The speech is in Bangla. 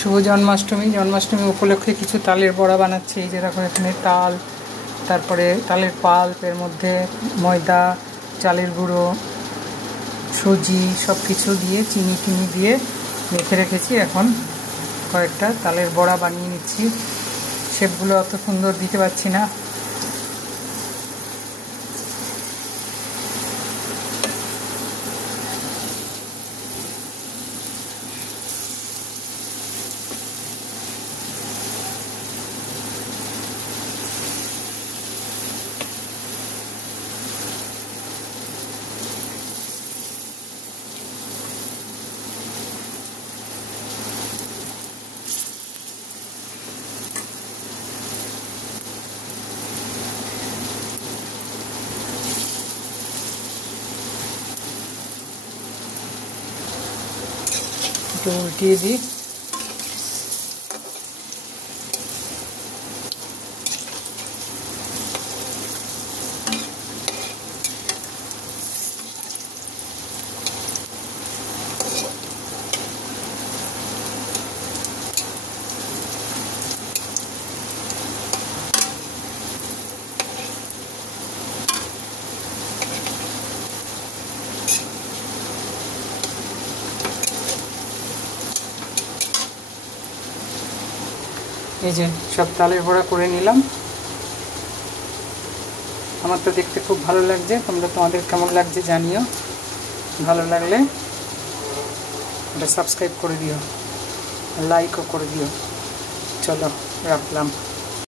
শুভ জন্মাষ্টমী। জন্মাষ্টমী উপলক্ষে কিছু তালের বড়া বানাচ্ছি। এই যে দেখো, এখানে তাল, তারপরে তালের পাল্প, এর মধ্যে ময়দা, চালের গুঁড়ো, সুজি সব কিছু দিয়ে চিনি দিয়ে মেখে রেখেছি। এখন কয়েকটা তালের বড়া বানিয়ে নিচ্ছি। শেপগুলো অত সুন্দর দিতে পারছি না। একটু উল্টিয়ে দিই। এই যে সব তালের বড়া করে নিলাম। আমার তো দেখতে খুব ভালো লাগছে। তোমাদের কেমন লাগছে জানিও। ভালো লাগলে এটা সাবস্ক্রাইব করে দিও, লাইকও করে দিও। চলো রাখলাম।